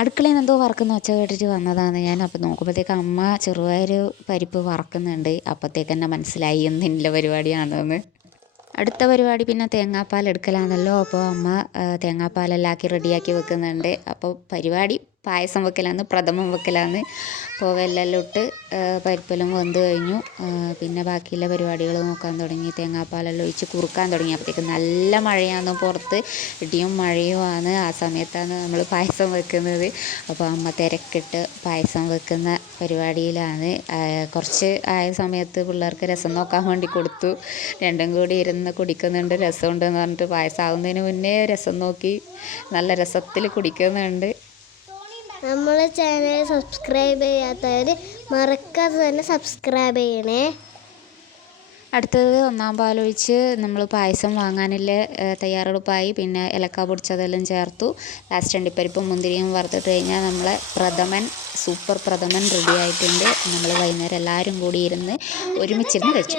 അടുക്കളയിൽ നിന്ന് എന്തോ വറക്കുന്ന ഒച്ച കേട്ടിട്ട് വന്നതാണ് ഞാൻ. അപ്പോൾ നോക്കുമ്പോഴത്തേക്ക് അമ്മ ചെറുപയർ പരിപ്പ് വറക്കുന്നുണ്ട്. അപ്പോഴത്തേക്ക് തന്നെ മനസ്സിലായി എന്തിൻ്റെ പരിപാടിയാണെന്ന്. അടുത്ത പരിപാടി പിന്നെ തേങ്ങാപ്പാൽ എടുക്കലാണല്ലോ. അപ്പോൾ അമ്മ തേങ്ങാപ്പാലെല്ലാം ആക്കി റെഡിയാക്കി വെക്കുന്നുണ്ട്. അപ്പോൾ പരിപാടി പായസം വെക്കലാന്ന്, പ്രഥമൻ വെക്കലാന്ന്. അപ്പോൾ വെല്ലെല്ലാം ഇട്ട് പരിപ്പെല്ലാം വെന്ത് കഴിഞ്ഞു. പിന്നെ ബാക്കിയുള്ള പരിപാടികൾ നോക്കാൻ തുടങ്ങി. തേങ്ങാപ്പാലെല്ലാം ഒഴിച്ച് കുറുക്കാൻ തുടങ്ങി. അപ്പോഴത്തേക്ക് നല്ല മഴയാണ് പുറത്ത്, ഇടിയും മഴയുമാണ്. ആ സമയത്താണ് നമ്മൾ പായസം വെക്കുന്നത്. അപ്പോൾ അമ്മ തിരക്കിട്ട് പായസം വെക്കുന്ന പരിപാടിയിലാണ്. കുറച്ച് ആയ സമയത്ത് പിള്ളേർക്ക് രസം നോക്കാൻ വേണ്ടി കൊടുത്തു. രണ്ടും കൂടി ഇരുന്ന് കുടിക്കുന്നുണ്ട്. രസമുണ്ടെന്ന് പറഞ്ഞിട്ട് പായസം ആവുന്നതിന് മുന്നേ രസം നോക്കി നല്ല രസത്തിൽ കുടിക്കുന്നുണ്ട്. നമ്മളെ ചാനൽ സബ്സ്ക്രൈബ് ചെയ്യാത്തവർ മറക്കാതെ തന്നെ സബ്സ്ക്രൈബ് ചെയ്യണേ. അടുത്തത് ഒന്നാം പാലൊഴിച്ച് നമ്മൾ പായസം വാങ്ങാനുള്ള തയ്യാറെടുപ്പായി. പിന്നെ ഏലക്ക പൊടിച്ചതെല്ലാം ചേർത്തു. ലാസ്റ്റ് അണ്ടിപ്പരിപ്പും മുന്തിരിയും വറുത്തിട്ട് കഴിഞ്ഞാൽ നമ്മളെ പ്രഥമൻ, സൂപ്പർ പ്രഥമൻ റെഡി ആയിട്ടുണ്ട്. നമ്മൾ വൈകുന്നേരം എല്ലാവരും കൂടി ഇരുന്ന് ഒരുമിച്ചിരുന്ന് കഴിച്ചു.